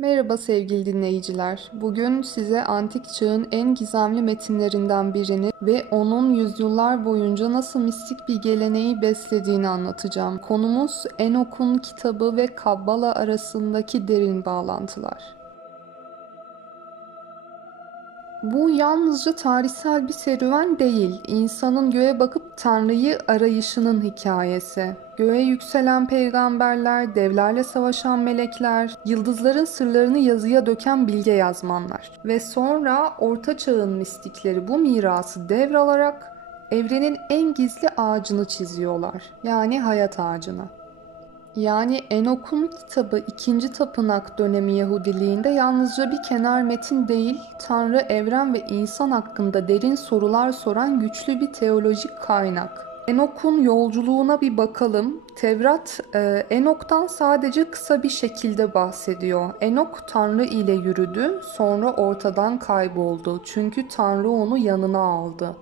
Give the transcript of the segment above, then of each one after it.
Merhaba sevgili dinleyiciler. Bugün size antik çağın en gizemli metinlerinden birini ve onun yüzyıllar boyunca nasıl mistik bir geleneği beslediğini anlatacağım. Konumuz Enok'un kitabı ve Kabbala arasındaki derin bağlantılar. Bu yalnızca tarihsel bir serüven değil, insanın göğe bakıp Tanrı'yı arayışının hikayesi. Göğe yükselen peygamberler, devlerle savaşan melekler, yıldızların sırlarını yazıya döken bilge yazmanlar. Ve sonra Orta Çağ'ın mistikleri bu mirası devralarak evrenin en gizli ağacını çiziyorlar. Yani hayat ağacını. Yani Enok'un kitabı 2. Tapınak dönemi Yahudiliğinde yalnızca bir kenar metin değil, Tanrı, evren ve insan hakkında derin sorular soran güçlü bir teolojik kaynak. Enok'un yolculuğuna bir bakalım. Tevrat e, Enok'tan sadece kısa bir şekilde bahsediyor. Enok Tanrı ile yürüdü, sonra ortadan kayboldu. Çünkü Tanrı onu yanına aldı.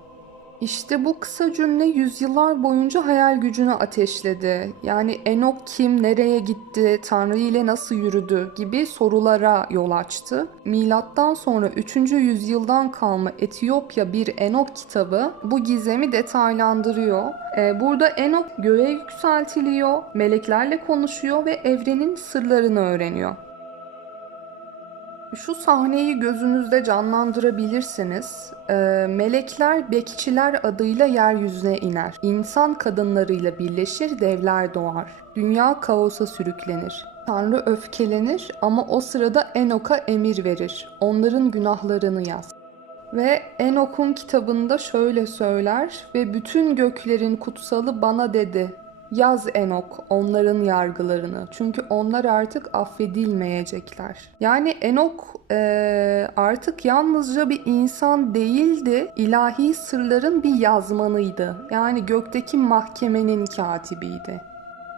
İşte bu kısa cümle yüzyıllar boyunca hayal gücünü ateşledi. Yani Enok kim, nereye gitti, Tanrı ile nasıl yürüdü gibi sorulara yol açtı. Milattan sonra 3. yüzyıldan kalma Etiyopya bir Enok kitabı bu gizemi detaylandırıyor. Ee, burada Enok göğe yükseltiliyor, meleklerle konuşuyor ve evrenin sırlarını öğreniyor. Şu sahneyi gözünüzde canlandırabilirsiniz. Ee, melekler bekçiler adıyla yeryüzüne iner. İnsan kadınlarıyla birleşir, devler doğar. Dünya kaosa sürüklenir. Tanrı öfkelenir ama o sırada Enok'a emir verir. Onların günahlarını yaz. Ve Enok'un kitabında şöyle söyler ve bütün göklerin kutsalı bana dedi. Yaz Enok onların yargılarını. Çünkü onlar artık affedilmeyecekler. Yani Enok e, artık yalnızca bir insan değildi. ilahi sırların bir yazmanıydı. Yani gökteki mahkemenin katibiydi.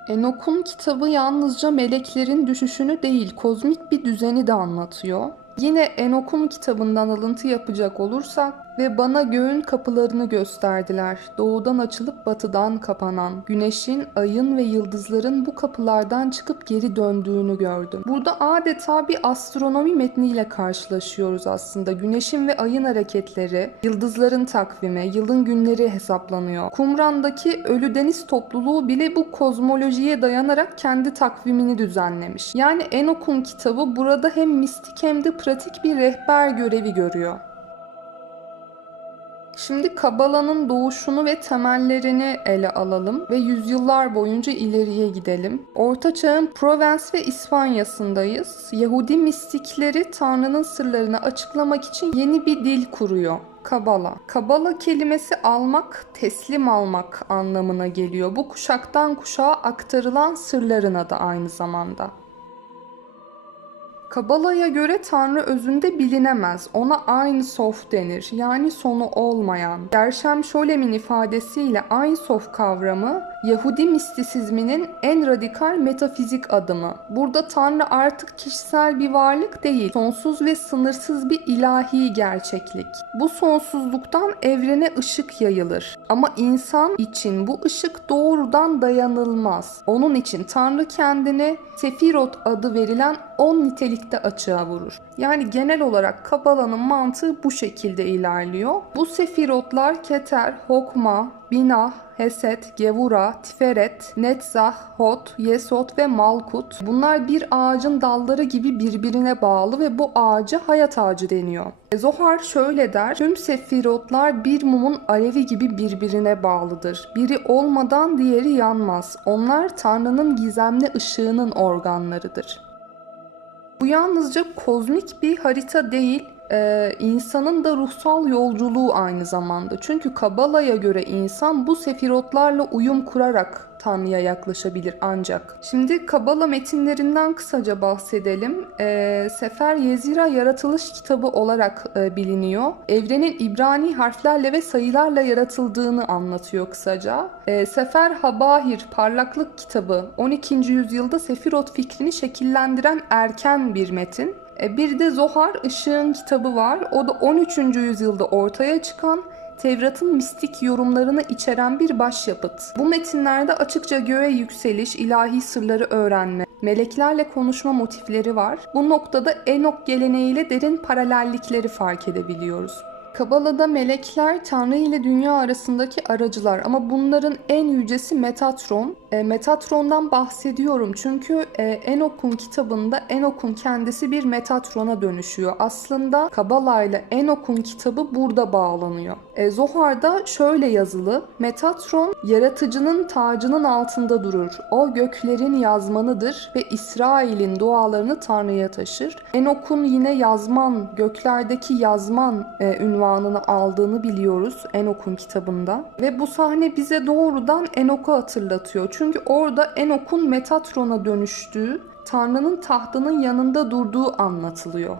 Enok'un kitabı yalnızca meleklerin düşüşünü değil, kozmik bir düzeni de anlatıyor. Yine Enok'un kitabından alıntı yapacak olursak ve bana göğün kapılarını gösterdiler. Doğudan açılıp batıdan kapanan, güneşin, ayın ve yıldızların bu kapılardan çıkıp geri döndüğünü gördüm. Burada adeta bir astronomi metniyle karşılaşıyoruz aslında. Güneşin ve ayın hareketleri, yıldızların takvimi, yılın günleri hesaplanıyor. Kumran'daki ölü deniz topluluğu bile bu kozmolojiye dayanarak kendi takvimini düzenlemiş. Yani Enok'un kitabı burada hem mistik hem de pratik bir rehber görevi görüyor. Şimdi Kabala'nın doğuşunu ve temellerini ele alalım ve yüzyıllar boyunca ileriye gidelim. Orta Çağ'ın Provence ve İspanya'sındayız. Yahudi mistikleri Tanrı'nın sırlarını açıklamak için yeni bir dil kuruyor. Kabala. Kabala kelimesi almak, teslim almak anlamına geliyor. Bu kuşaktan kuşağa aktarılan sırların adı aynı zamanda. Kabala'ya göre Tanrı özünde bilinemez. Ona aynı sof denir. Yani sonu olmayan. Gershom Scholem'in ifadesiyle Ein Sof kavramı Yahudi mistisizminin en radikal metafizik adımı. Burada Tanrı artık kişisel bir varlık değil, sonsuz ve sınırsız bir ilahi gerçeklik. Bu sonsuzluktan evrene ışık yayılır. Ama insan için bu ışık doğrudan dayanılmaz. Onun için Tanrı kendini Sefirot adı verilen 10 nitelikte açığa vurur. Yani genel olarak Kabala'nın mantığı bu şekilde ilerliyor. Bu sefirotlar Keter, Hokma, Binah, Heset, Gevura, Tiferet, Netzah, Hot, Yesot ve Malkut. Bunlar bir ağacın dalları gibi birbirine bağlı ve bu ağaca hayat ağacı deniyor. Zohar şöyle der, tüm sefirotlar bir mumun alevi gibi birbirine bağlıdır. Biri olmadan diğeri yanmaz. Onlar Tanrı'nın gizemli ışığının organlarıdır. Bu yalnızca kozmik bir harita değil, e, insanın da ruhsal yolculuğu aynı zamanda. Çünkü Kabala'ya göre insan bu sefirotlarla uyum kurarak Tanrı'ya yaklaşabilir ancak. Şimdi Kabala metinlerinden kısaca bahsedelim. E, Sefer Yezira yaratılış kitabı olarak e, biliniyor. Evrenin İbrani harflerle ve sayılarla yaratıldığını anlatıyor kısaca. E, Sefer Habahir parlaklık kitabı 12. yüzyılda Sefirot fikrini şekillendiren erken bir metin. E, bir de Zohar Işığın kitabı var. O da 13. yüzyılda ortaya çıkan Tevrat'ın mistik yorumlarını içeren bir başyapıt. Bu metinlerde açıkça göğe yükseliş, ilahi sırları öğrenme, meleklerle konuşma motifleri var. Bu noktada Enok geleneğiyle derin paralellikleri fark edebiliyoruz. Kabala'da melekler Tanrı ile dünya arasındaki aracılar ama bunların en yücesi Metatron. E, Metatron'dan bahsediyorum çünkü e, Enok'un kitabında Enok'un kendisi bir Metatron'a dönüşüyor. Aslında Kabala ile Enok'un kitabı burada bağlanıyor. E, Zohar'da şöyle yazılı. Metatron yaratıcının tacının altında durur. O göklerin yazmanıdır ve İsrail'in dualarını Tanrı'ya taşır. Enok'un yine yazman, göklerdeki yazman e, ünvanını aldığını biliyoruz Enok'un kitabında. Ve bu sahne bize doğrudan Enok'u hatırlatıyor. Çünkü orada Enok'un Metatron'a dönüştüğü, Tanrı'nın tahtının yanında durduğu anlatılıyor.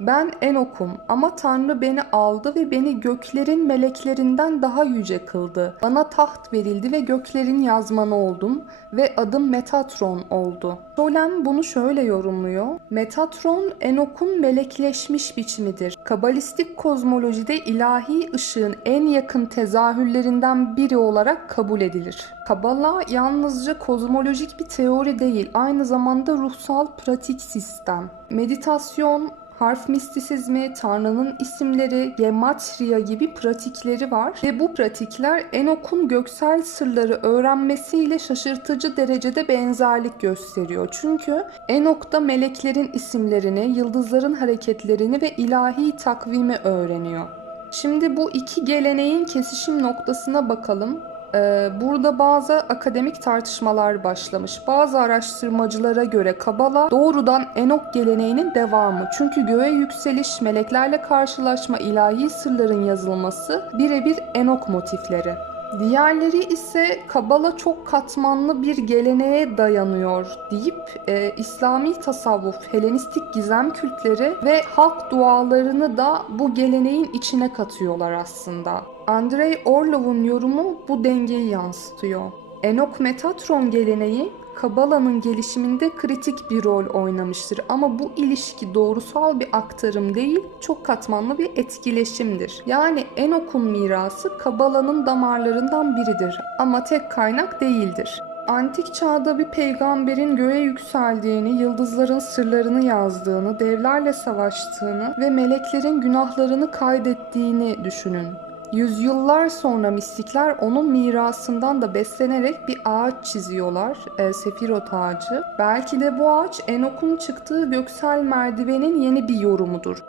Ben Enok'um ama Tanrı beni aldı ve beni göklerin meleklerinden daha yüce kıldı. Bana taht verildi ve göklerin yazmanı oldum ve adım Metatron oldu. Solem bunu şöyle yorumluyor. Metatron Enok'un melekleşmiş biçimidir. Kabalistik kozmolojide ilahi ışığın en yakın tezahürlerinden biri olarak kabul edilir. Kabala yalnızca kozmolojik bir teori değil, aynı zamanda ruhsal pratik sistem. Meditasyon, harf mistisizmi, Tanrı'nın isimleri, gematria gibi pratikleri var ve bu pratikler Enok'un göksel sırları öğrenmesiyle şaşırtıcı derecede benzerlik gösteriyor. Çünkü Enok'ta meleklerin isimlerini, yıldızların hareketlerini ve ilahi takvimi öğreniyor. Şimdi bu iki geleneğin kesişim noktasına bakalım. Ee, Burada bazı akademik tartışmalar başlamış. Bazı araştırmacılara göre Kabala doğrudan Enok geleneğinin devamı. Çünkü göğe yükseliş, meleklerle karşılaşma, ilahi sırların yazılması birebir Enok motifleri. Diğerleri ise Kabala çok katmanlı bir geleneğe dayanıyor deyip e, İslami tasavvuf, Helenistik gizem kültleri ve halk dualarını da bu geleneğin içine katıyorlar aslında. Andrei Orlov'un yorumu bu dengeyi yansıtıyor. Enok Metatron geleneği Kabala'nın gelişiminde kritik bir rol oynamıştır ama bu ilişki doğrusal bir aktarım değil, çok katmanlı bir etkileşimdir. Yani Enok'un mirası Kabala'nın damarlarından biridir ama tek kaynak değildir. Antik çağda bir peygamberin göğe yükseldiğini, yıldızların sırlarını yazdığını, devlerle savaştığını ve meleklerin günahlarını kaydettiğini düşünün. Yüzyıllar sonra mistikler onun mirasından da beslenerek bir ağaç çiziyorlar, e, Sefirot ağacı. Belki de bu ağaç Enok'un çıktığı göksel merdivenin yeni bir yorumudur.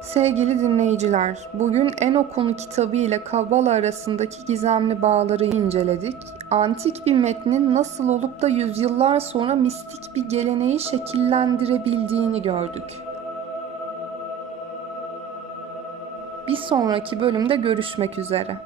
Sevgili dinleyiciler, bugün Enok'un kitabı ile Kabala arasındaki gizemli bağları inceledik. Antik bir metnin nasıl olup da yüzyıllar sonra mistik bir geleneği şekillendirebildiğini gördük. Sonraki bölümde görüşmek üzere.